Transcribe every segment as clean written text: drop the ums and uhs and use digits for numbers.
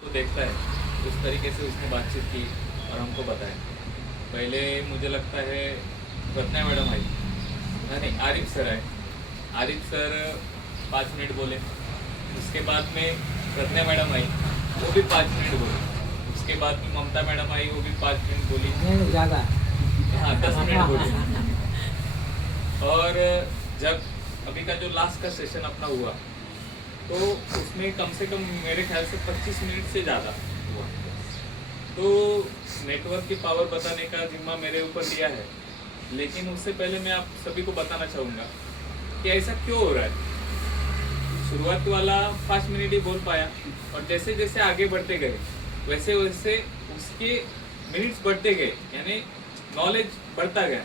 को देखता है उस तरीके से उसने बातचीत की और हमको बताया। पहले मुझे लगता है रत्ना मैडम आई, नहीं आरिफ सर आए। आरिफ सर 5 मिनट बोले। उसके बाद में रत्ना मैडम आई, वो भी 5 मिनट बोली। उसके बाद में ममता मैडम आई, वो भी 5 मिनट बोली। ज़्यादा हाँ 10 मिनट बोली। और जब अभी का जो लास्ट का सेशन अपना हुआ तो उसमें कम से कम मेरे ख्याल से 25 मिनट से ज़्यादा हुआ। तो नेटवर्क की पावर बताने का जिम्मा मेरे ऊपर दिया है, लेकिन उससे पहले मैं आप सभी को बताना चाहूँगा कि ऐसा क्यों हो रहा है। शुरुआत वाला 5 मिनट ही बोल पाया और जैसे जैसे आगे बढ़ते गए वैसे वैसे उसके मिनट्स बढ़ते गए, यानी नॉलेज बढ़ता गया।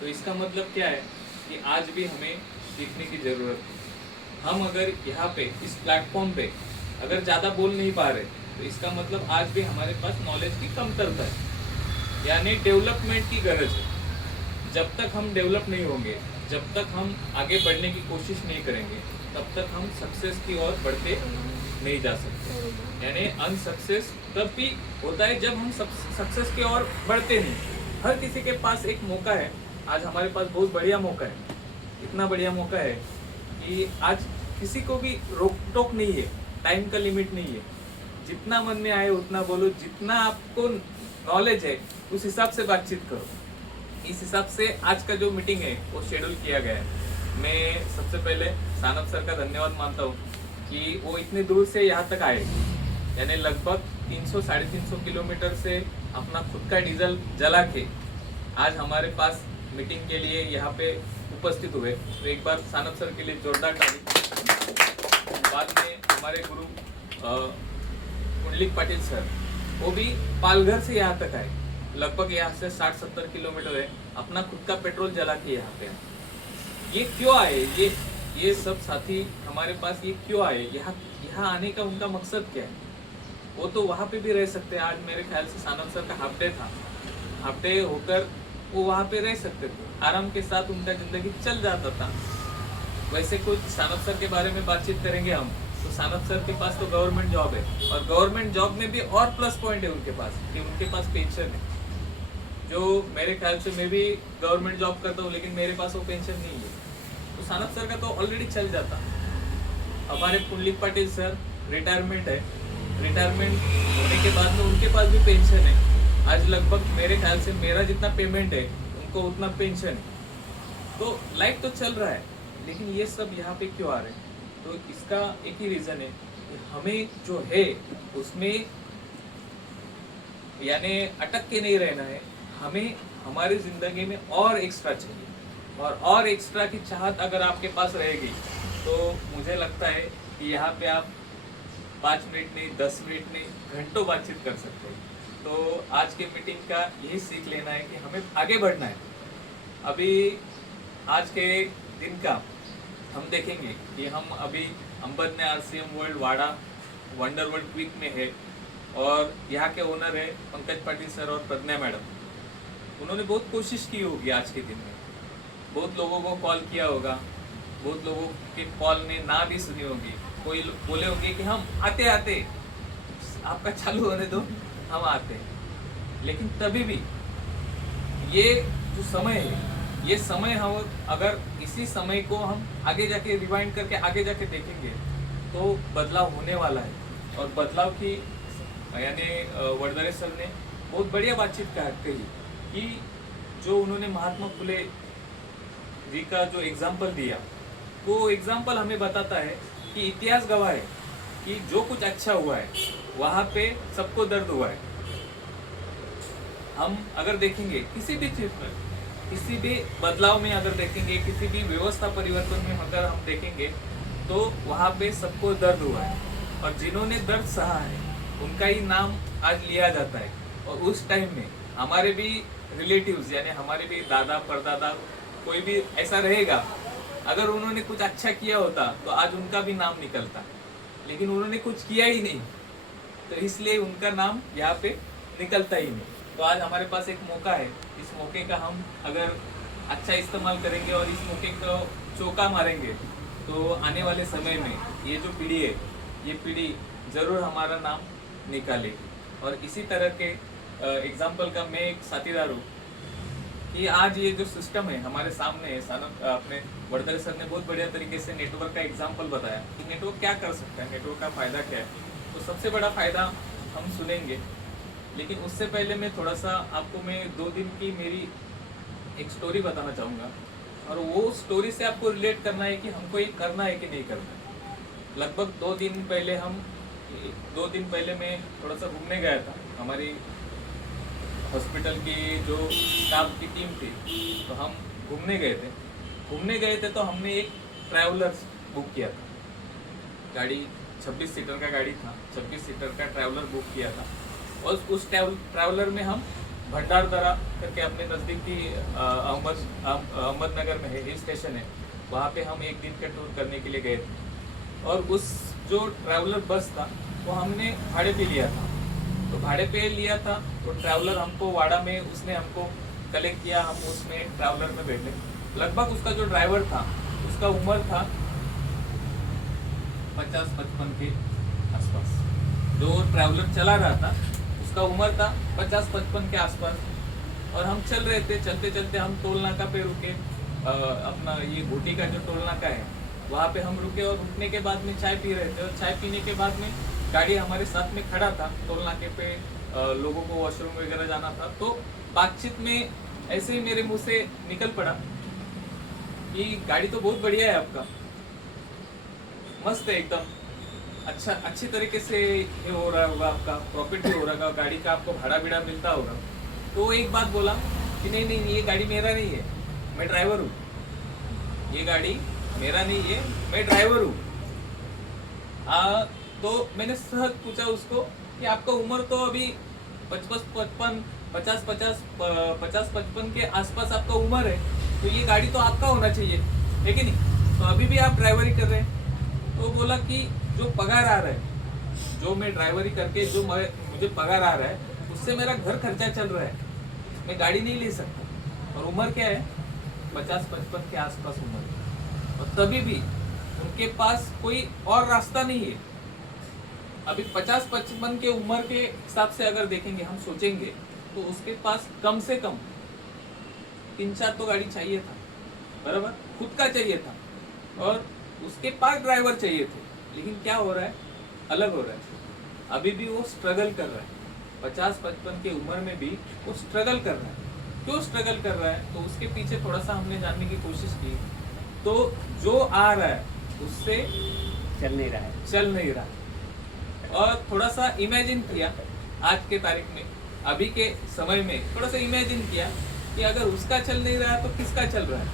तो इसका मतलब क्या है कि आज भी हमें सीखने की ज़रूरत है। हम अगर यहाँ पे इस प्लेटफॉर्म पे अगर ज़्यादा बोल नहीं पा रहे तो इसका मतलब आज भी हमारे पास नॉलेज की कमतरता है, यानी डेवलपमेंट की गरज है। जब तक हम डेवलप नहीं होंगे, जब तक हम आगे बढ़ने की कोशिश नहीं करेंगे, तब तक हम सक्सेस की ओर बढ़ते नहीं जा सकते। यानी अनसक्सेस तब भी होता है जब हम सक्सेस की ओर बढ़ते नहीं। हर किसी के पास एक मौका है। आज हमारे पास बहुत बढ़िया मौका है, इतना बढ़िया मौका है कि आज किसी को भी रोक टोक नहीं है, टाइम का लिमिट नहीं है। जितना मन में आए उतना बोलो, जितना आपको नॉलेज है उस हिसाब से बातचीत करो। इस हिसाब से आज का जो मीटिंग है वो शेड्यूल किया गया है। मैं सबसे पहले सानप सर का धन्यवाद मानता हूँ कि वो इतने दूर से यहाँ तक आए, यानी लगभग 300-350 किलोमीटर से अपना खुद का डीजल जला के आज हमारे पास मीटिंग के लिए यहाँ पे उपस्थित हुए। तो एक बार सानप सर के लिए जोरदार ताली। बाद में हमारे गुरु पुंडलिक पाटिल सर, वो भी पालघर से यहाँ तक आए, लगभग यहाँ से 60-70 किलोमीटर है, अपना खुद का पेट्रोल जला के यहाँ पे आए। ये क्यों आए? ये सब साथी हमारे पास ये क्यों आए? यहाँ आने का उनका मकसद क्या है? वो तो वहाँ पे भी रह सकते हैं। आज मेरे ख्याल से सानप सर का हाफ डे था, हाफ डे होकर वो वहाँ पे रह सकते थे, आराम के साथ उनका जिंदगी चल जाता था। वैसे कुछ सानप सर के बारे में बातचीत करेंगे हम, तो सानप सर के पास तो गवर्नमेंट जॉब है, और गवर्नमेंट जॉब में भी और प्लस पॉइंट है उनके पास कि उनके पास पेंशन है, जो मेरे ख्याल से मैं भी गवर्नमेंट जॉब करता हूँ लेकिन मेरे पास वो पेंशन नहीं है। तो सानप सर का तो ऑलरेडी चल जाता। हमारे पुंडलिक पाटिल सर रिटायरमेंट है, रिटायरमेंट होने के बाद में उनके पास भी पेंशन है। आज लगभग मेरे ख्याल से मेरा जितना पेमेंट है उनको उतना पेंशन है। तो लाइफ तो चल रहा है, लेकिन ये सब यहाँ पे क्यों आ रहे हैं? तो इसका एक ही रीज़न है कि हमें जो है उसमें यानी अटक के नहीं रहना है। हमें हमारी ज़िंदगी में और एक्स्ट्रा चाहिए, और एक्स्ट्रा की चाहत अगर आपके पास रहेगी तो मुझे लगता है कि यहाँ पे आप 5 मिनट नहीं, 10 मिनट नहीं, घंटों बातचीत कर सकते हैं। तो आज के मीटिंग का यही सीख लेना है कि हमें आगे बढ़ना है। अभी आज के दिन का हम देखेंगे कि हम अभी अंबद ने RCM वर्ल्ड वाड़ा वंडर वर्ल्ड क्विक में है, और यहाँ के ओनर है पंकज पाटिल सर और प्रज्ञा मैडम। उन्होंने बहुत कोशिश की होगी आज के दिन में, बहुत लोगों को कॉल किया होगा, बहुत लोगों के कॉल ने ना भी सुनी होगी। कोई बोले होंगे कि हम आते आते आपका चालू होने दो, हम आते हैं। लेकिन तभी भी ये जो समय है, ये समय हम अगर इसी समय को हम आगे जाके रिवाइंड करके आगे जाके देखेंगे तो बदलाव होने वाला है। और बदलाव की यानी वरदरे सर ने बहुत बढ़िया बातचीत कही कि जो उन्होंने महात्मा फुले जी का जो एग्जाम्पल दिया, वो एग्जाम्पल हमें बताता है कि इतिहास गवाह है कि जो कुछ अच्छा हुआ है वहाँ पे सबको दर्द हुआ है। हम अगर देखेंगे किसी भी चीज़ में, किसी भी बदलाव में अगर देखेंगे, किसी भी व्यवस्था परिवर्तन में अगर हम देखेंगे तो वहाँ पे सबको दर्द हुआ है, और जिन्होंने दर्द सहा है उनका ही नाम आज लिया जाता है। और उस टाइम में हमारे भी रिलेटिव्स यानी हमारे भी दादा परदादा कोई भी ऐसा रहेगा, अगर उन्होंने कुछ अच्छा किया होता तो आज उनका भी नाम निकलता, लेकिन उन्होंने कुछ किया ही नहीं, तो इसलिए उनका नाम यहाँ पे निकलता ही नहीं। तो आज हमारे पास एक मौका है, इस मौके का हम अगर अच्छा इस्तेमाल करेंगे और इस मौके को चौका मारेंगे तो आने वाले समय में ये जो पीढ़ी है, ये पीढ़ी ज़रूर हमारा नाम निकालेगी। और इसी तरह के एग्जाम्पल का मैं एक साथीदार हूँ कि आज ये जो सिस्टम है हमारे सामने है, अपने वर्धर सर ने बहुत बढ़िया तरीके से नेटवर्क का एग्जाम्पल बताया कि नेटवर्क क्या कर सकता है, नेटवर्क का फ़ायदा क्या है। तो सबसे बड़ा फ़ायदा हम सुनेंगे, लेकिन उससे पहले मैं थोड़ा सा आपको मैं 2 दिन की मेरी एक स्टोरी बताना चाहूँगा, और वो स्टोरी से आपको रिलेट करना है कि हमको ये करना है कि नहीं करना है। लगभग 2 दिन पहले मैं थोड़ा सा घूमने गया था। हमारी हॉस्पिटल की जो स्टाफ की टीम थी, तो हम घूमने गए थे तो हमने एक ट्रैवलर बुक किया था। गाड़ी 26 सीटर का गाड़ी था, 26 सीटर का ट्रैवलर बुक किया था। और उस ट्रैवलर में हम भंडारदरा करके अपने नज़दीकी अहमदनगर में है, हिल स्टेशन है, वहाँ पे हम एक दिन का टूर करने के लिए गए थे। और उस जो ट्रैवलर बस था वो हमने भाड़े पे लिया था। तो भाड़े पे लिया था तो ट्रैवलर हमको वाड़ा में उसने हमको कलेक्ट किया, हम उसमें ट्रैवलर में बैठे। लगभग उसका जो ड्राइवर था उसका उम्र था 50-55 के आसपास। जो ट्रैवलर चला रहा था उसका उम्र था 50-55 के आसपास। और हम चल रहे थे, चलते चलते हम टोल नाका पे रुके। अपना ये घोटी का जो टोल नाका है वहाँ पे हम रुके, और रुकने के बाद में चाय पी रहे थे। और चाय पीने के बाद में गाड़ी हमारे साथ में खड़ा था टोल नाके पे, लोगों को वॉशरूम वगैरह जाना था। तो बातचीत में ऐसे ही मेरे मुंह से निकल पड़ा कि गाड़ी तो बहुत बढ़िया है आपका, मस्त है एकदम, अच्छा अच्छी तरीके से ये हो रहा होगा, आपका प्रॉफिट भी हो रहा होगा, गाड़ी का आपको भाड़ा बीड़ा मिलता होगा। तो एक बात बोला कि नहीं नहीं, ये गाड़ी मेरा नहीं है, मैं ड्राइवर हूँ। ये गाड़ी मेरा नहीं है, मैं ड्राइवर हूँ। तो मैंने सहज पूछा उसको कि आपका उम्र तो अभी 50-55 के आसपास आपका उम्र है, तो ये गाड़ी तो आपका होना चाहिए, है कि नहीं? तो अभी भी आप ड्राइवरी कर रहे हैं। तो बोला कि जो पगार आ रहा है, जो मैं ड्राइवरी करके जो मुझे पगार आ रहा है, उससे मेरा घर खर्चा चल रहा है, मैं गाड़ी नहीं ले सकता। और उम्र क्या है? 50-55 के आसपास उम्र है। और तभी भी उनके पास कोई और रास्ता नहीं है। अभी 50-55 के उम्र के हिसाब से अगर देखेंगे, हम सोचेंगे, तो उसके पास कम से कम 3-4 तो गाड़ी चाहिए था, बराबर, खुद का चाहिए था, और उसके पास ड्राइवर चाहिए थे। लेकिन क्या हो रहा है? अलग हो रहा है। अभी भी वो स्ट्रगल कर रहा है, 50-55 के उम्र में भी वो स्ट्रगल कर रहा है। क्यों स्ट्रगल कर रहा है? तो उसके पीछे थोड़ा सा हमने जानने की कोशिश की। तो जो आ रहा है उससे चल नहीं रहा है। और थोड़ा सा इमेजिन किया, आज के तारीख में, अभी के समय में थोड़ा सा इमेजिन किया कि अगर उसका चल नहीं रहा है तो किसका चल रहा है।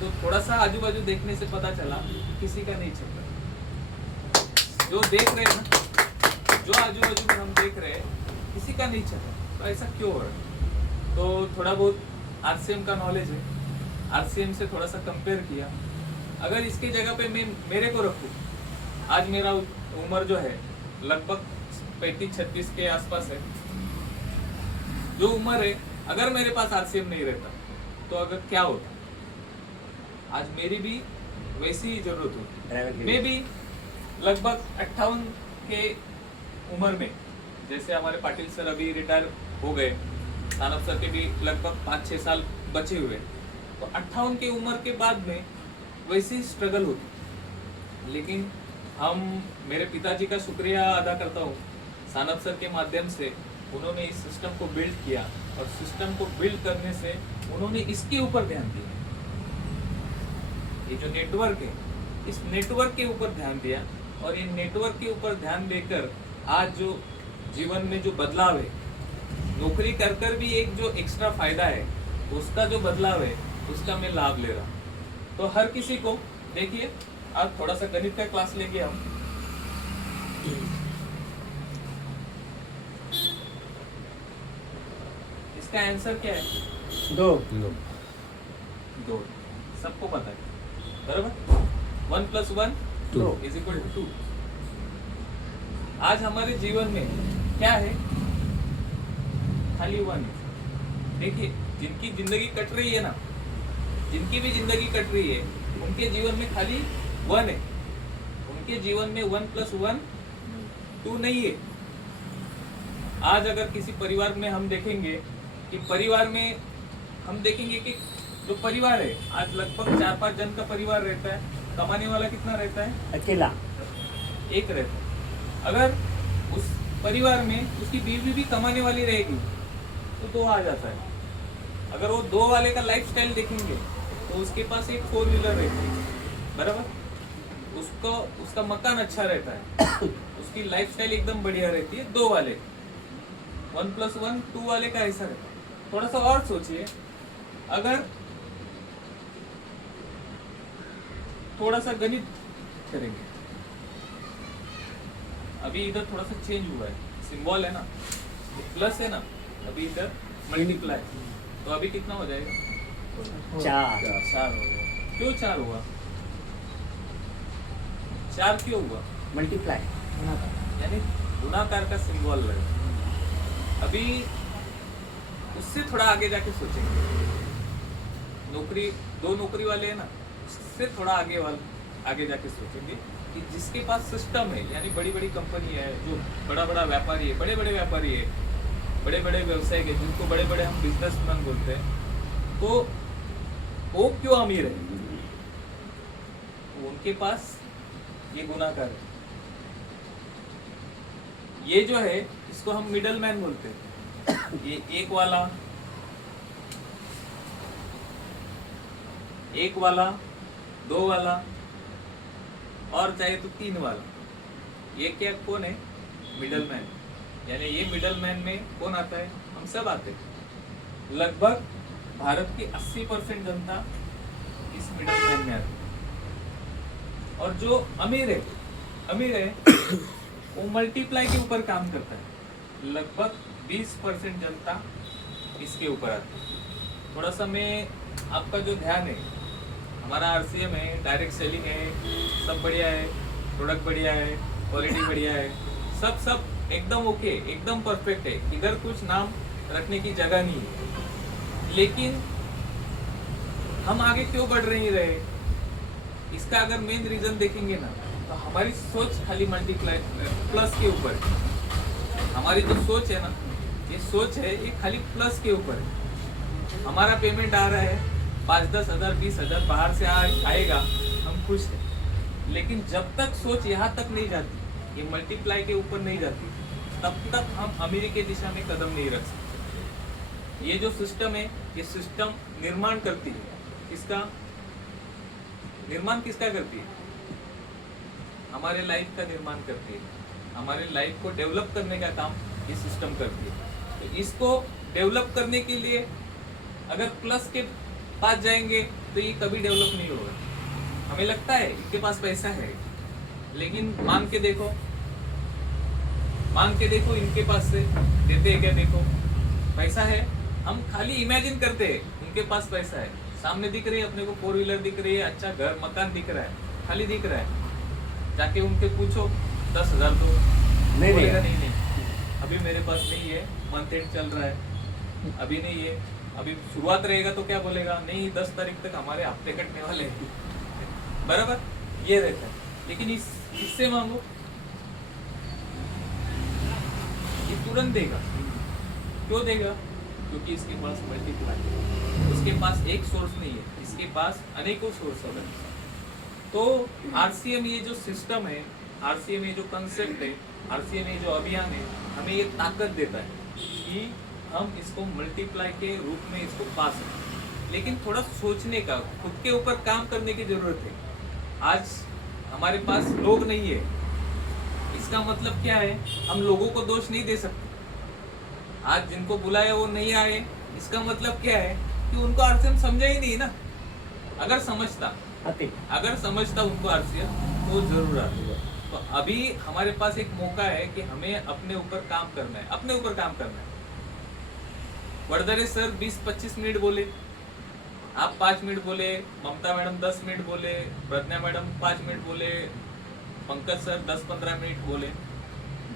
तो थोड़ा सा आजू बाजू देखने से पता चला किसी का नहीं चल रहा। जो देख रहे हैं ना, जो आजू बाजू में हम देख रहे हैं, किसी का नहीं चल रहा। तो ऐसा क्यों हो रहा है? तो थोड़ा बहुत RCM का नॉलेज है, RCM से थोड़ा सा कंपेयर किया। अगर इसकी जगह पे मैं मेरे को रखूँ, आज मेरा उम्र जो है लगभग 35-36 के आसपास है। जो उम्र है, अगर मेरे पास RCM नहीं रहता तो अगर क्या होता? आज मेरी भी वैसी ही जरूरत होती। मैं भी लगभग 58 के उम्र में, जैसे हमारे पाटिल सर अभी रिटायर हो गए, सानप सर के भी लगभग 5-6 साल बचे हुए, तो 58 की उम्र के बाद में वैसी स्ट्रगल होती। लेकिन मेरे पिताजी का शुक्रिया अदा करता हूँ, सानप सर के माध्यम से उन्होंने इस सिस्टम को बिल्ड किया, और सिस्टम को बिल्ड करने से उन्होंने इसके ऊपर ध्यान दिया। ये जो नेटवर्क है, इस नेटवर्क के ऊपर ध्यान दिया, और ये नेटवर्क के ऊपर ध्यान देकर आज जो जीवन में जो बदलाव है, नौकरी कर कर भी एक जो एक्स्ट्रा फायदा है, उसका जो बदलाव है, उसका मैं लाभ ले रहा हूँ। तो हर किसी को देखिए, आज थोड़ा सा गणित का क्लास लेंगे हम। इसका आंसर क्या है? 2 सबको पता है, बराबर। 1 + 1 2 = 2। आज हमारे जीवन में क्या है? खाली 1 है। देखिए, जिनकी जिंदगी कट रही है ना, जिनकी भी जिंदगी कट रही है, उनके जीवन में खाली 1 है। उनके जीवन में 1 + 1 2 नहीं है। आज अगर किसी परिवार में हम देखेंगे कि परिवार में हम देखेंगे कि जो परिवार है आज लगभग 4-5 जन का परिवार रहता है, कमाने वाला कितना रहता है? अकेला एक रहता है। अगर उस परिवार में उसकी बीवी भी कमाने वाली रहेगी तो 2 आ जाता है। अगर वो 2 वाले का लाइफस्टाइल देखेंगे तो उसके पास एक 4 व्हीलर रहती है, बराबर। उसको उसका मकान अच्छा रहता है, उसकी लाइफस्टाइल एकदम बढ़िया रहती है। 2 वाले 1+1 2 वाले का ऐसा रहता है। थोड़ा सा और सोचिए, अगर थोड़ा सा गणित करेंगे, अभी इधर थोड़ा सा चेंज हुआ है, सिंबल है ना, प्लस है ना, अभी इधर मल्टीप्लाई, तो अभी कितना हो जाएगा? 4 4 हो गया। क्यों 4 हुआ? 4 क्यों हुआ? मल्टीप्लाई यानी गुणाकार का सिंबल है। अभी उससे थोड़ा आगे जाके सोचेंगे, नौकरी 2 नौकरी वाले हैं ना, उससे थोड़ा आगे जाके सोचेंगे कि जिसके पास सिस्टम है, यानी बड़ी बड़ी कंपनी है, जो बड़ा बड़ा व्यापारी है, बड़े बड़े व्यापारी है, बड़े बड़े व्यवसायिक है, जिनको बड़े बड़े हम बिजनेसमैन बोलते हैं, तो वो क्यों अमीर है? तो उनके पास ये गुणाकार है। ये जो है इसको हम मिडल मैन बोलते हैं। ये 1 वाला 2 वाला और चाहे तो 3 वाला, ये क्या कौन है? Middle man. यानी ये मिडल मैन में कौन आता है? हम सब आते हैं। लगभग भारत की 80% जनता इस मिडल मैन में आती है। और जो अमीर है वो मल्टीप्लाई के ऊपर काम करता है। लगभग 20% जनता इसके ऊपर आती है। थोड़ा सा मैं आपका जो ध्यान है, हमारा RCM है, डायरेक्ट सेलिंग है, सब बढ़िया है, प्रोडक्ट बढ़िया है, क्वालिटी बढ़िया है, सब एकदम ओके, एकदम परफेक्ट है, इधर कुछ नाम रखने की जगह नहीं है। लेकिन हम आगे क्यों बढ़ नहीं रहे? इसका अगर मेन रीजन देखेंगे ना, तो हमारी सोच खाली मल्टीप्लाई प्लस के ऊपर है। हमारी जो सोच है ना, ये सोच है ये खाली प्लस के ऊपर है। हमारा पेमेंट आ रहा है 5-10 हज़ार 20 हज़ार बाहर से आएगा, हम खुश हैं। लेकिन जब तक सोच यहाँ तक नहीं जाती, ये मल्टीप्लाई के ऊपर नहीं जाती, तब तक हम अमीरी के दिशा में कदम नहीं रख सकते। ये जो सिस्टम है, ये सिस्टम निर्माण करती है। किसका निर्माण करती है? हमारे लाइफ का निर्माण करती है। हमारे लाइफ को डेवलप करने का काम ये सिस्टम करती है। तो इसको डेवलप करने के लिए अगर प्लस के पास जाएंगे तो ये कभी डेवलप नहीं होगा। हमें लगता है इनके पास पैसा है, लेकिन मांग के देखो इनके पास से देते हैं क्या? देखो पैसा है, हम खाली इमेजिन करते हैं उनके पास पैसा है, सामने दिख रही है अपने को 4 व्हीलर दिख रही है, अच्छा घर मकान दिख रहा है, खाली दिख रहा है। जाके उनके पूछो 10 हज़ार दो, नहीं अभी मेरे पास नहीं है, मंथ एंड चल रहा है, अभी नहीं है, अभी शुरुआत रहेगा तो क्या बोलेगा? नहीं 10 तारीख तक हमारे हफ्ते कटने वाले हैं, बराबर ये रहता है। लेकिन इससे मांगो, ये तुरंत देगा। क्यों देगा? क्योंकि इसके पास मल्टीप्लाई है। उसके पास एक सोर्स नहीं है, इसके पास अनेकों सोर्स है। तो RCM ये जो सिस्टम है, RCM ये जो कंसेप्ट है, RCM ये जो अभियान है, हमें ये ताकत देता है कि हम इसको मल्टीप्लाई के रूप में इसको पा सकते। लेकिन थोड़ा सोचने का, खुद के ऊपर काम करने की जरूरत है। आज हमारे पास लोग नहीं है, इसका मतलब क्या है? हम लोगों को दोष नहीं दे सकते। आज जिनको बुलाया वो नहीं आए, इसका मतलब क्या है? कि उनको RCM समझा ही नहीं ना। अगर समझता उनको RCM तो जरूर आते। तो अभी हमारे पास एक मौका है कि हमें अपने ऊपर काम करना है। वरदरे सर 20-25 मिनट बोले, आप 5 मिनट बोले, ममता मैडम 10 मिनट बोले, प्रज्ञा मैडम 5 मिनट बोले, पंकज सर 10-15 मिनट बोले।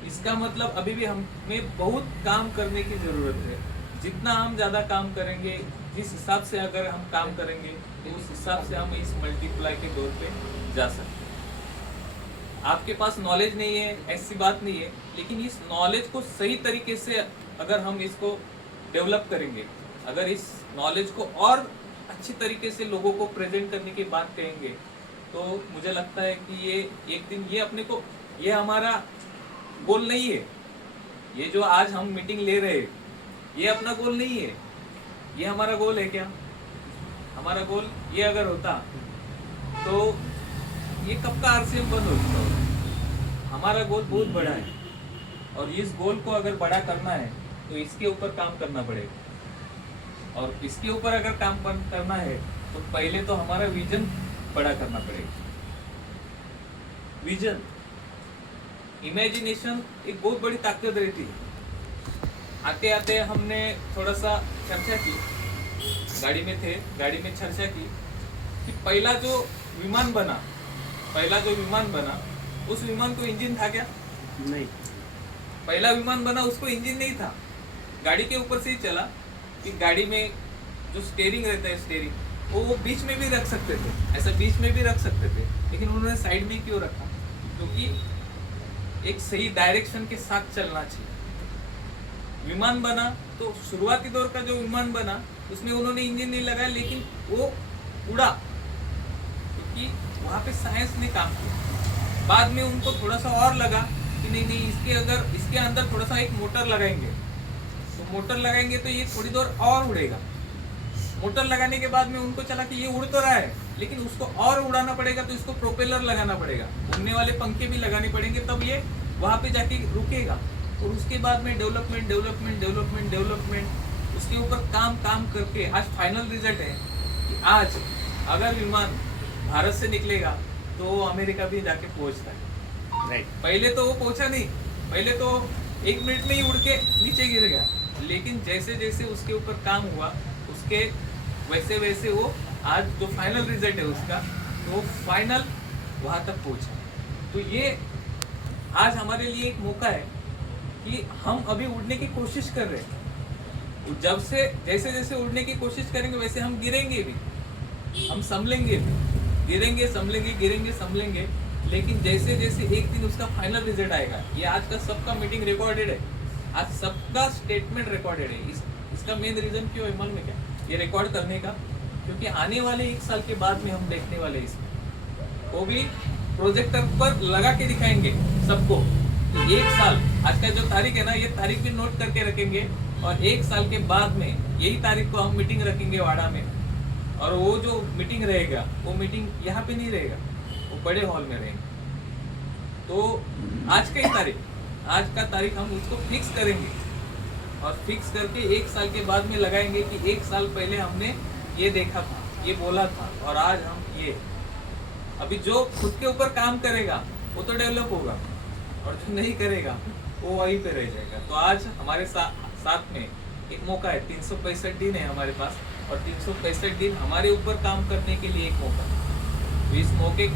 इसका मतलब अभी भी हमें बहुत काम करने की जरूरत है। जितना हम ज़्यादा काम करेंगे, जिस हिसाब से अगर हम काम करेंगे, तो उस हिसाब से हम इस मल्टीप्लाई के दौर पे जा सकते हैं। आपके पास नॉलेज नहीं है, ऐसी बात नहीं है, लेकिन इस नॉलेज को सही तरीके से अगर हम इसको डेवलप करेंगे, अगर इस नॉलेज को और अच्छी तरीके से लोगों को प्रेजेंट करने की बात कहेंगे, तो मुझे लगता है कि ये एक दिन ये अपने को, ये हमारा गोल नहीं है। ये जो आज हम मीटिंग ले रहे हैं, ये अपना गोल नहीं है। ये हमारा गोल है क्या? हमारा गोल ये अगर होता तो ये कब का आरसीएम बंद हो चुका होता। हमारा गोल बहुत बड़ा है, और इस गोल को अगर बड़ा करना है तो इसके ऊपर काम करना पड़ेगा। और इसके ऊपर अगर काम करना है तो पहले तो हमारा विजन बड़ा करना पड़ेगा। विजन, इमेजिनेशन एक बहुत बड़ी ताकत रहती है। आते आते हमने थोड़ा सा चर्चा की, गाड़ी में थे, गाड़ी में चर्चा की कि पहला जो विमान बना उस विमान को इंजन था क्या? नहीं। पहला विमान बना उसको इंजन नहीं था, गाड़ी के ऊपर से ही चला। कि गाड़ी में जो स्टीयरिंग रहता है, स्टीयरिंग वो बीच में भी रख सकते थे, ऐसा बीच में भी रख सकते थे, लेकिन उन्होंने साइड में क्यों रखा? क्योंकि एक सही डायरेक्शन के साथ चलना चाहिए। विमान बना तो शुरुआती दौर का जो विमान बना उसमें उन्होंने इंजन नहीं लगाया, लेकिन वो उड़ा, क्योंकि वहाँ पे साइंस ने काम किया। बाद में उनको थोड़ा सा और लगा कि नहीं, इसके अंदर थोड़ा सा एक मोटर लगाएंगे, तो मोटर लगाएंगे तो ये थोड़ी देर और उड़ेगा। मोटर लगाने के बाद में उनको चला कि ये उड़ तो रहा है, लेकिन उसको और उड़ाना पड़ेगा, तो इसको प्रोपेलर लगाना पड़ेगा, उड़ने वाले पंखे भी लगाने पड़ेंगे, तब ये वहाँ पे जाके रुकेगा। और उसके बाद में डेवलपमेंट, उसके ऊपर काम करके आज फाइनल रिजल्ट है कि आज अगर विमान भारत से निकलेगा तो वो अमेरिका भी जाके पहुंचता है। राइट। पहले तो वो पहुंचा नहीं, पहले तो 1 मिनट में ही उड़ के नीचे गिर गया, लेकिन जैसे जैसे उसके ऊपर काम हुआ, उसके वैसे वो आज जो फाइनल रिजल्ट है उसका, तो फाइनल वहां तक पहुंचा। तो ये आज हमारे लिए एक मौका है कि हम अभी उड़ने की कोशिश कर रहे हैं। जैसे जैसे उड़ने की कोशिश करेंगे वैसे हम गिरेंगे भी, हम संभलेंगे भी, गिरेंगे संभलेंगे, लेकिन जैसे जैसे एक दिन उसका फाइनल रिजल्ट आएगा। ये आज का सबका मीटिंग रिकॉर्डेड है, आज सबका स्टेटमेंट रिकॉर्डेड है। इसका मेन रीजन क्यों है मालूम है क्या? ये रिकॉर्ड करने का, क्योंकि आने वाले 1 साल के बाद में हम देखने वाले इसमें, वो भी प्रोजेक्टर पर लगा के दिखाएंगे सबको। 1 साल, आज का जो तारीख है ना, ये तारीख भी नोट करके रखेंगे, और 1 साल के बाद में यही तारीख को हम मीटिंग रखेंगे वाड़ा में, और वो जो मीटिंग रहेगा वो मीटिंग यहाँ पे नहीं रहेगा, वो बड़े हॉल में रहेगा। तो आज का तारीख हम उसको फिक्स करेंगे, और फिक्स करके 1 साल के बाद में लगाएंगे कि 1 साल पहले हमने ये देखा था, ये बोला था, और आज हम ये। अभी जो खुद के ऊपर काम करेगा वो तो डेवलप होगा, और जो नहीं करेगा वो वहीं पे रह जाएगा। तो आज हमारे साथ में एक मौका है, 365 दिन है हमारे पास, और 365 दिन हमारे ऊपर काम करने के लिए एक मौका है। तो इस मौके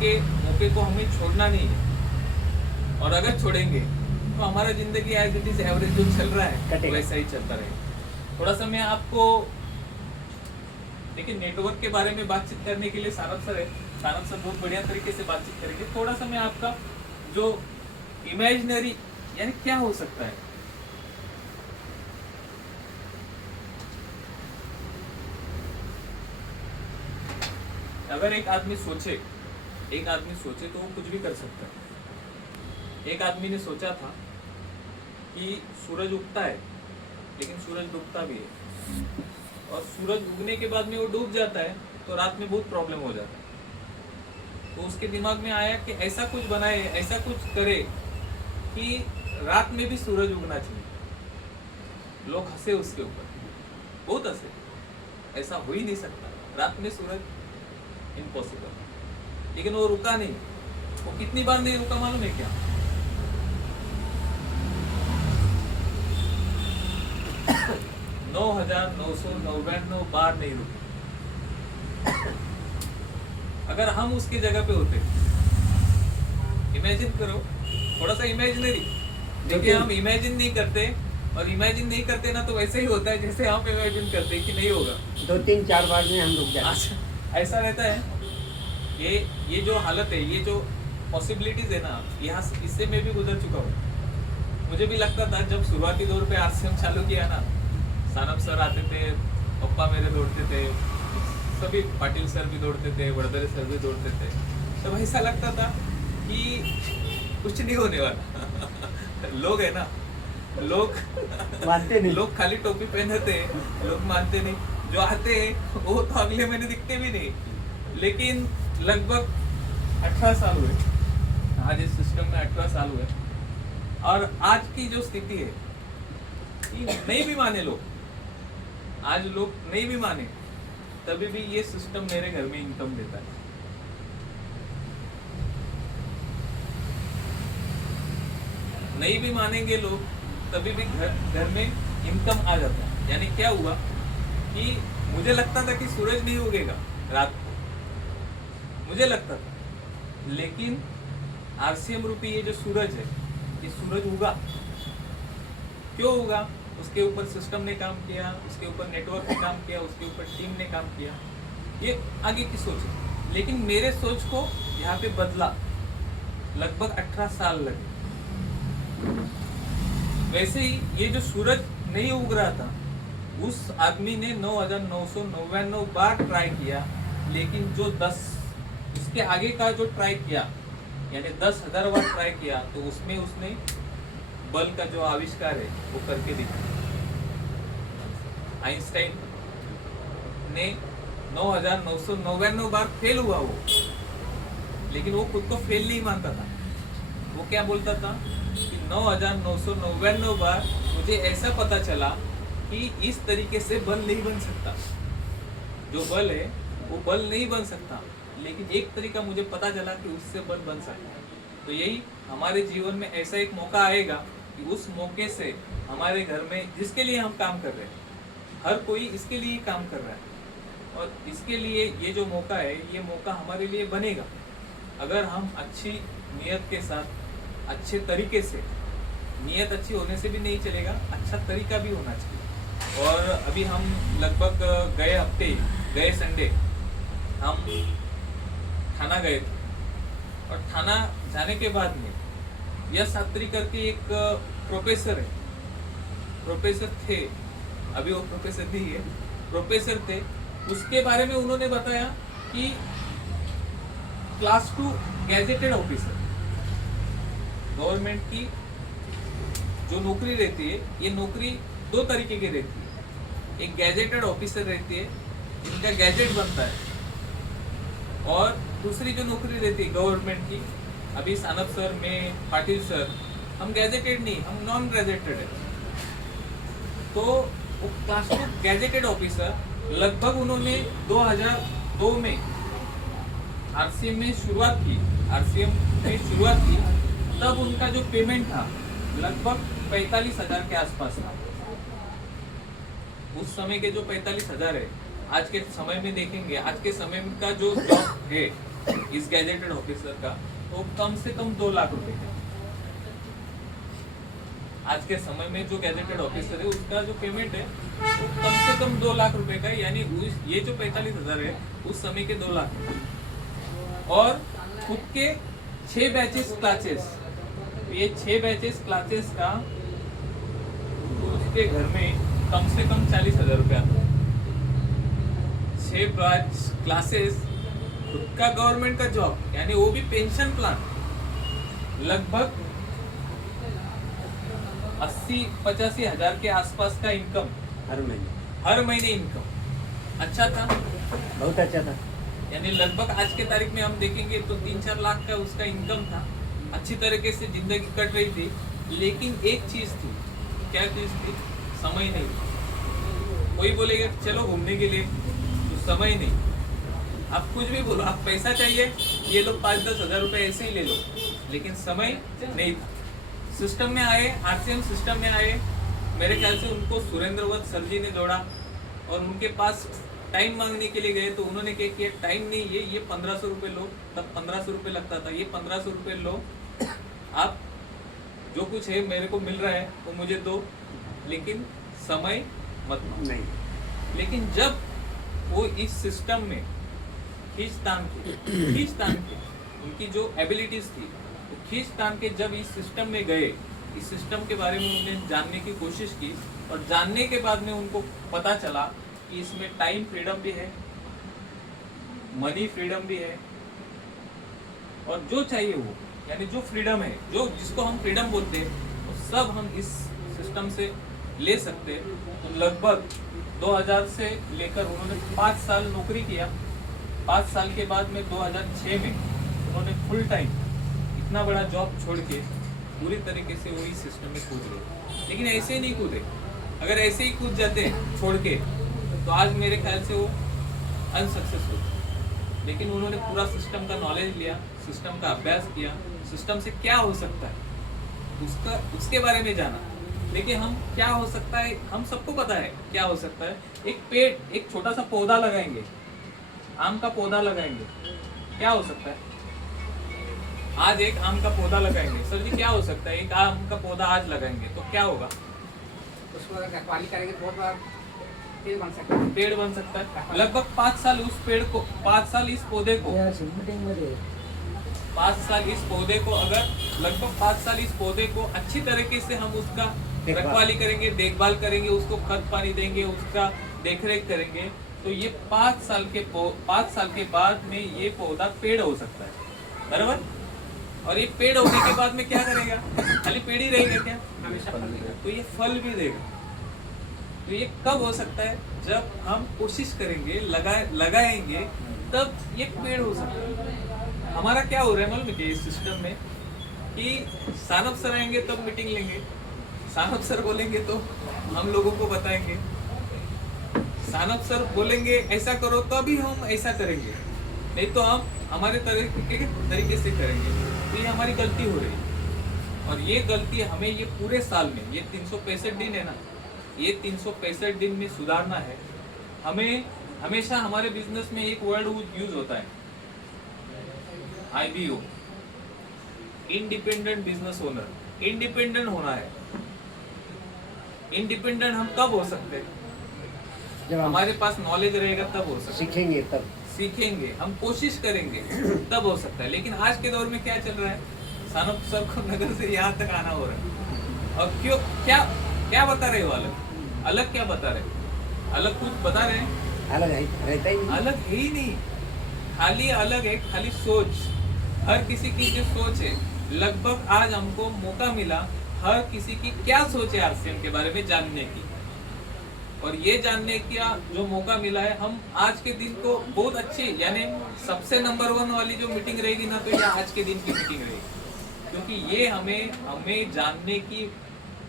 को हमें छोड़ना नहीं है, और अगर छोड़ेंगे तो हमारा जिंदगी एज इट इज एवरेज जो चल रहा है वैसा ही चलता रहेगा। थोड़ा सा मैं आपको देखिए नेटवर्क के बारे में बातचीत करने के लिए सारद सर है, सारद सर बहुत बढ़िया तरीके से बातचीत करेंगे। थोड़ा सा मैं आपका जो इमेजिनरी यानी क्या हो सकता है, अगर एक आदमी सोचे तो वो कुछ भी कर सकता है। एक आदमी ने सोचा था कि सूरज उगता है लेकिन सूरज डूबता भी है, और सूरज उगने के बाद में वो डूब जाता है तो रात में बहुत प्रॉब्लम हो जाता है। तो उसके दिमाग में आया कि ऐसा कुछ बनाए, ऐसा कुछ करे कि रात में भी सूरज उगना चाहिए। लोग हंसे उसके ऊपर, बहुत हंसे, ऐसा हो ही नहीं सकता, रात में सूरज इम्पॉसिबल। लेकिन वो रुका नहीं। वो कितनी बार नहीं रुका मालूम है क्या? 9,999 बार नहीं रुके। अगर हम उसकी जगह पे होते, इमेजिन करो, थोड़ा सा इमेजिनरी। देखिए हम इमेजिन नहीं करते, और इमेजिन नहीं करते ना तो वैसे ही होता है जैसे हम इमेजिन करते कि नहीं होगा। 2-3-4 बार में हम रुक जाते हैं। अच्छा, ऐसा रहता है। ये जो हालत है, ये जो पॉसिबिलिटीज है ना, यहाँ इससे मैं भी गुजर चुका हूँ। मुझे भी लगता था जब शुरुआती दौर पे आरसीएम चालू किया ना, सानप सर आते थे, पप्पा मेरे दौड़ते थे, सभी पाटिल सर भी दौड़ते थे, वड़दरे सर भी दौड़ते थे, तब ऐसा लगता था कि कुछ नहीं होने वाला। लोग है ना, लोग मानते नहीं। लोग खाली टोपी पहनते हैं, लोग मानते नहीं, जो आते हैं वो तो अगले महीने दिखते भी नहीं। लेकिन लगभग 18 साल हुए आज इस सिस्टम में, 18 साल हुए, और आज की जो स्थिति है कि नहीं भी माने लोग, आज लोग नहीं भी माने तभी भी ये सिस्टम मेरे घर में इनकम देता है। नहीं भी मानेंगे लोग तभी भी घर में इनकम आ जाता है। यानी क्या हुआ कि मुझे लगता था कि सूरज नहीं उगेगा रात को, मुझे लगता था, लेकिन आरसीएम रूपी ये जो सूरज है, ये सूरज उगा। क्यों उगा? उसके ऊपर सिस्टम ने काम किया, उसके ऊपर नेटवर्क ने काम किया, उसके ऊपर टीम ने काम किया। ये आगे की सोच है, लेकिन मेरे सोच को यहाँ पे बदला लगभग 18 साल लगे। वैसे ही ये जो सूरज नहीं उग रहा था, उस आदमी ने 9,999 बार ट्राई किया, लेकिन जो 10 उसके आगे का जो ट्राई किया, यानी 10,000 बार ट्राई किया, तो उसमें उसने बल्ब का जो आविष्कार है वो करके दिखाया। आइंस्टाइन ने 9,999 बार फेल हुआ वो, लेकिन वो खुद को फेल नहीं मानता था। वो क्या बोलता था कि 9,999 बार मुझे ऐसा पता चला कि इस तरीके से बल नहीं बन सकता, जो बल है वो बल नहीं बन सकता, लेकिन एक तरीका मुझे पता चला कि उससे बल बन सकता है। तो यही हमारे जीवन में ऐसा एक मौका आएगा कि उस मौके से हमारे घर में जिसके लिए हम काम कर रहे हैं, हर कोई इसके लिए काम कर रहा है, और इसके लिए ये जो मौका है, ये मौका हमारे लिए बनेगा अगर हम अच्छी नियत के साथ, अच्छे तरीके से, नियत अच्छी होने से भी नहीं चलेगा, अच्छा तरीका भी होना चाहिए। और अभी हम लगभग गए संडे हम थाना गए थे, और थाना जाने के बाद में यश शास्त्री करके एक प्रोफेसर है, प्रोफेसर थे, अभी वो प्रोफेसर नहीं है, प्रोफेसर थे, उसके बारे में उन्होंने बताया कि क्लास 2 गैजेटेड ऑफिसर, गवर्नमेंट की जो नौकरी रहती है, ये नौकरी 2 तरीके की रहती है। एक गैजेटेड ऑफिसर रहती है, इनका गैजेट बनता है, और दूसरी जो नौकरी रहती है गवर्नमेंट की, अभी सानप सर, मैं, पाटिल सर, हम गैजेटेड नहीं, हम नॉन गैजेटेड है। तो वो क्लास 2 गैजेटेड ऑफिसर लगभग उन्होंने 2002 में आरसीएम में शुरुआत की, तब उनका जो पेमेंट था लगभग 45,000 के आसपास था। उस समय के जो 45,000 है, आज के समय में देखेंगे, आज के समय का जो जॉब है इस गैजेटेड ऑफिसर का, वो कम से कम 2 लाख रुपए है। आज के समय में जो गैजेटेड ऑफिसर है, उसका जो पेमेंट है वो कम से कम 2 लाख रुपए का, यानी ये जो 45,000 है उस समय के 2 लाख। और खुद के 6 बैचेस क्लासेस, ये 6 बैचेस क्लासेस का उसके घर में कम से कम 40,000 रुपया आता है। 6 बैच क्लासेस, खुद का गवर्नमेंट का जॉब, यानी वो भी पेंशन प्लान, लगभग 80-85 हजार के आसपास का इनकम हर महीने इनकम अच्छा था, बहुत अच्छा था। यानी लगभग आज के तारीख में हम देखेंगे तो 3-4 लाख का उसका इनकम था, अच्छी तरीके से जिंदगी कट रही थी। लेकिन एक चीज थी, क्या चीज थी? समय नहीं था। कोई बोलेगा चलो घूमने के लिए, तो समय नहीं। आप कुछ भी बोलो, आप पैसा चाहिए, ये लोग 5-10 हजार रुपए ऐसे ही ले लो, लेकिन समय नहीं था। सिस्टम में आए, आरसीएम सिस्टम में आए, मेरे ख्याल से उनको सुरेंद्रवत सर जी ने जोड़ा, और उनके पास टाइम मांगने के लिए गए तो उन्होंने क्या किया, टाइम नहीं, ये 1500 रुपये लो, तब 1500 रुपये लगता था, ये 1500 रुपये लो, आप जो कुछ है मेरे को मिल रहा है वो मुझे दो, लेकिन समय मत नहीं। लेकिन जब वो इस सिस्टम में खींच तान के उनकी जो एबिलिटीज थी, वो खींच तान के जब इस सिस्टम में गए, इस सिस्टम के बारे में उन्होंने जानने की कोशिश की, और जानने के बाद में उनको पता चला कि इसमें टाइम फ्रीडम भी है, मनी फ्रीडम भी है, और जो चाहिए वो, यानी जो फ्रीडम है, जो जिसको हम फ्रीडम बोलते हैं, वो सब हम इस सिस्टम से ले सकते हैं। तो लगभग 2000 से लेकर उन्होंने 5 साल नौकरी किया। 5 साल के बाद में 2006 में उन्होंने फुल टाइम इतना बड़ा जॉब छोड़ के पूरी तरीके से वही सिस्टम में कूद गए। लेकिन ऐसे ही नहीं कूदे, अगर ऐसे ही कूद जाते छोड़ के तो आज मेरे ख्याल से वो अनसक्सेसफुल। लेकिन उन्होंने पूरा सिस्टम का नॉलेज लिया, सिस्टम का अभ्यास किया, सिस्टम से क्या हो सकता है उसके बारे में जाना। देखिए हम क्या हो सकता है, हम सबको पता है क्या हो सकता है। एक पेड़, एक छोटा सा पौधा लगाएंगे, आम का पौधा लगाएंगे, क्या हो सकता है? आज एक आम का पौधा लगाएंगे, सर जी क्या हो सकता है? एक आम का पौधा आज लगाएंगे तो क्या होगा? उसको अगर रखवाली करेंगे तो बहुत बड़ा पेड़ बन सकता है। पेड़ बन सकता है। लगभग 5 साल उस पेड़ को, 5 साल इस पौधे को, 5 साल इस पौधे को, अगर लगभग 5 साल इस पौधे को अच्छी तरीके से हम उसका रखवाली करेंगे, देखभाल करेंगे, उसको खत पानी देंगे, उसका देखरेख करेंगे, तो ये 5 साल के बाद में ये पौधा पेड़ हो सकता है, बराबर? और ये पेड़ होने के बाद में क्या करेगा? खाली पेड़ ही रहेगा क्या? हमेशा फल देगा। तो ये फल भी देगा। तो ये कब हो सकता है? जब हम कोशिश करेंगे, लगाएंगे, तब ये पेड़ हो सकता है। हमारा क्या हो रहा है मालूम है कि इस सिस्टम में कि सानप सर आएंगे तब मीटिंग लेंगे, सानप सर बोलेंगे तो हम लोगों को बताएंगे, सानप सर बोलेंगे ऐसा करो तो अभी हम ऐसा करेंगे, नहीं तो हम हमारे तरीके से करेंगे। तो ये हमारी गलती हो रही है, और ये गलती हमें ये पूरे साल में, ये 365 दिन है ना, ये 365 दिन में सुधारना है। हमें हमेशा हमारे बिजनेस में एक वर्ड यूज होता है, IBO, independent business owner. Independent होना है। इंडिपेंडेंट हम कब हो सकते हैं? जब हम हमारे पास नॉलेज रहेगा तब हो सकता है। सीखेंगे तब, सीखेंगे, हम कोशिश करेंगे तब हो सकता है। लेकिन आज के दौर में क्या चल रहा है? सानप सर को नगर से यहाँ तक आना हो रहा है। और क्यों? क्या बता रहे हो? अलग क्या बता रहे? अलग कुछ बता रहे हैं? अलग रहता ही नहीं। अलग है ही नहीं, खाली अलग है, खाली सोच। हर किसी की जो सोच है, लगभग आज हमको मौका मिला हर किसी की क्या सोच है आरसीएम के बारे में जानने की, और ये जानने का जो मौका मिला है, हम आज के दिन को बहुत अच्छी, यानी सबसे नंबर 1 वाली जो मीटिंग रहेगी ना, तो ये आज के दिन की मीटिंग रहेगी, क्योंकि ये हमें जानने की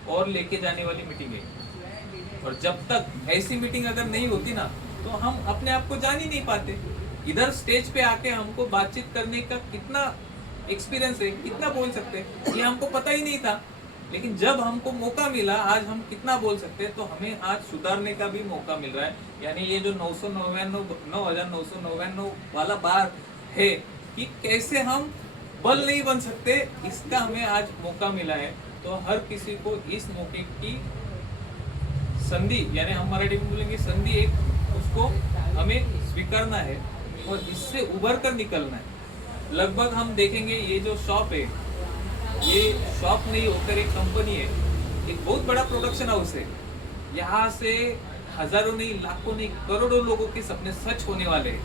और लेके जाने वाली मीटिंग है। और जब तक ऐसी मीटिंग अगर नहीं होती ना, तो हम अपने आप को जान ही नहीं पाते। इधर स्टेज पे आके हमको बातचीत करने का कितना एक्सपीरियंस है, कितना बोल सकते हैं, ये हमको पता ही नहीं था। लेकिन जब हमको मौका मिला, आज हम कितना बोल सकते हैं, तो हमें आज सुधारने का भी मौका मिल रहा है। यानी ये जो 9,999 वाला बार है कि कैसे हम बल नहीं बन सकते, इसका हमें आज मौका मिला है। तो हर किसी को इस मौके की संधि, यानी हम मराठी में बोलेंगे संधि, एक उसको हमें स्वीकारना है और इससे उभर कर निकलना है। लगभग हम देखेंगे ये जो शॉप है, ये शॉप नहीं होकर एक कंपनी है, एक बहुत बड़ा प्रोडक्शन हाउस है। यहाँ से हजारों नहीं, लाखों नहीं, करोड़ों लोगों के सपने सच होने वाले हैं।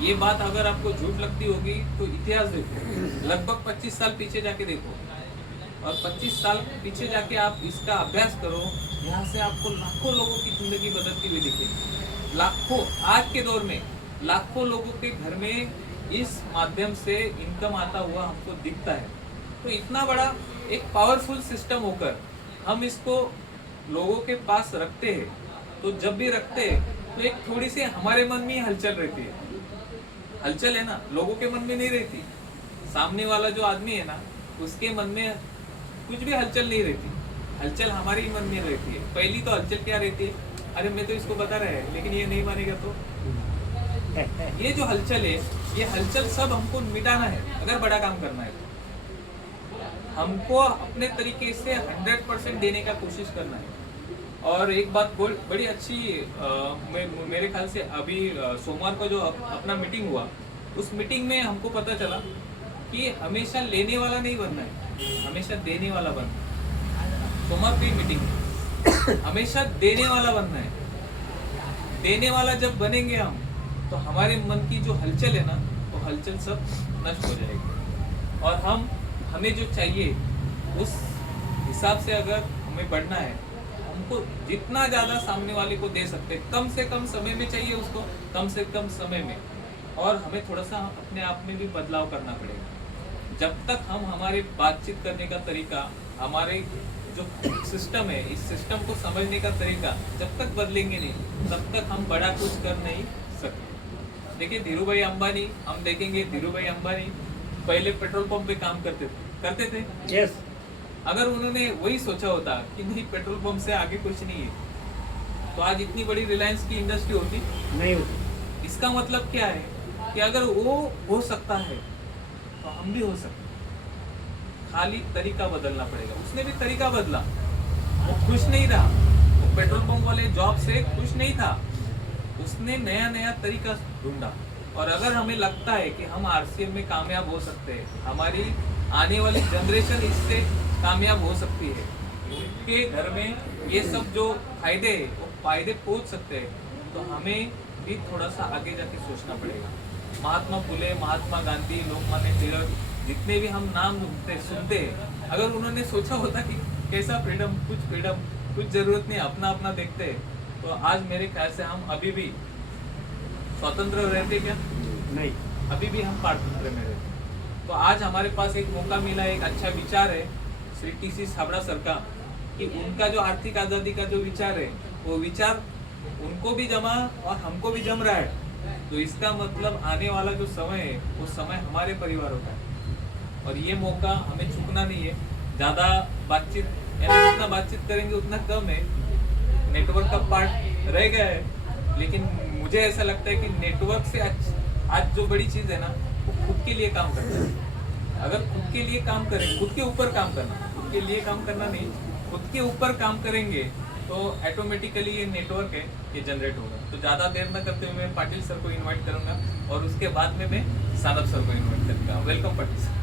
ये बात अगर आपको झूठ लगती होगी तो इतिहास देखो, लगभग 25 साल पीछे जाके देखो, और 25 साल पीछे जाके आप इसका अभ्यास करो। यहाँ से आपको लाखों लोगों की जिंदगी बदलती हुई दिखेगी। लाखों, आज के दौर में लाखों लोगों के घर में इस माध्यम से इनकम आता हुआ हमको दिखता है। तो इतना बड़ा एक पावरफुल सिस्टम होकर हम इसको लोगों के पास रखते हैं, तो जब भी रखते हैं तो एक थोड़ी सी हमारे मन में ही हलचल रहती है। हलचल है ना, लोगों के मन में नहीं रहती। सामने वाला जो आदमी है ना, उसके मन में कुछ भी हलचल नहीं रहती, हलचल हमारे ही मन में रहती है। पहली तो हलचल क्या रहती है? अरे मैं तो इसको बता रहा है लेकिन ये नहीं मानेगा, तो ये जो हलचल है, ये हलचल सब हमको मिटाना है। अगर बड़ा काम करना है तो हमको अपने तरीके से 100% देने का कोशिश करना है। और एक बात बड़ी अच्छी, मेरे ख्याल से अभी सोमवार को जो अपना मीटिंग हुआ, उस मीटिंग में हमको पता चला कि हमेशा लेने वाला नहीं बनना है, हमेशा देने वाला बनना है। सोमवार की मीटिंग में हमेशा देने वाला बनना है। देने वाला जब बनेंगे हम, तो हमारे मन की जो हलचल है ना, वो हलचल सब नष्ट हो जाएगी। और हमें जो चाहिए उस हिसाब से अगर हमें बढ़ना है, हमको जितना ज़्यादा सामने वाले को दे सकते हैं, कम से कम समय में चाहिए उसको, कम से कम समय में। और हमें थोड़ा सा अपने आप में भी बदलाव करना पड़ेगा। जब तक हम हमारे बातचीत करने का तरीका, हमारे जो सिस्टम है, इस सिस्टम को समझने का तरीका जब तक बदलेंगे नहीं, तब तक हम बड़ा कुछ कर नहीं सकते। देखिए धीरूभाई अंबानी, हम देखेंगे धीरूभाई अंबानी पहले पेट्रोल पंप पे काम करते थे। यस। अगर उन्होंने वही सोचा होता कि नहीं पेट्रोल पंप से आगे कुछ नहीं है, तो आज इतनी बड़ी रिलायंस की इंडस्ट्री होती नहीं होती। इसका मतलब क्या है कि अगर वो हो सकता है तो हम भी हो सकते हैं। खाली तरीका बदलना पड़ेगा। उसने भी तरीका बदला, वो खुश नहीं रहा, वो पेट्रोल पंप वाले जॉब से खुश नहीं था, उसने नया नया तरीका ढूंढा। और अगर हमें लगता है कि हम आरसीएम में कामयाब हो सकते हैं, हमारी आने वाली जनरेशन इससे कामयाब हो सकती है, उनके घर में ये सब जो फायदे हैं वो फायदे पहुंच सकते हैं, तो हमें भी थोड़ा सा आगे जाके सोचना पड़ेगा। महात्मा फुले, महात्मा गांधी, लोकमान्य तिलक, जितने भी हम नाम सुनते हैं, अगर उन्होंने सोचा होता कि कैसा फ्रीडम, कुछ जरूरत नहीं, अपना अपना देखते हैं, तो आज मेरे ख्याल से हम अभी भी स्वतंत्र रहते क्या? नहीं। अभी भी हम पारतंत्र में रहते। तो आज हमारे पास एक मौका मिला, एक अच्छा विचार है श्री टी.सी. छाबड़ा सर का, कि उनका जो आर्थिक आज़ादी का जो विचार है, वो विचार उनको भी जमा और हमको भी जम रहा है। तो इसका मतलब आने वाला जो समय है, वो समय हमारे परिवारों का है। और ये मौका हमें चूकना नहीं है। ज़्यादा बातचीत, यानी जितना बातचीत करेंगे उतना कम है, नेटवर्क का पार्ट रह गया है। लेकिन मुझे ऐसा लगता है कि नेटवर्क से आज जो बड़ी चीज़ है ना, वो खुद के लिए काम करना है। अगर खुद के लिए काम करें, खुद के ऊपर काम करना, खुद के लिए काम करना नहीं, खुद के ऊपर काम करेंगे, तो ऑटोमेटिकली ये नेटवर्क है, ये जनरेट होगा। तो ज़्यादा देर न करते हुए मैं पाटिल सर को इनवाइट करूँगा और उसके बाद में मैं सानप सर को इनवाइट करूँगा। Welcome Patil sir.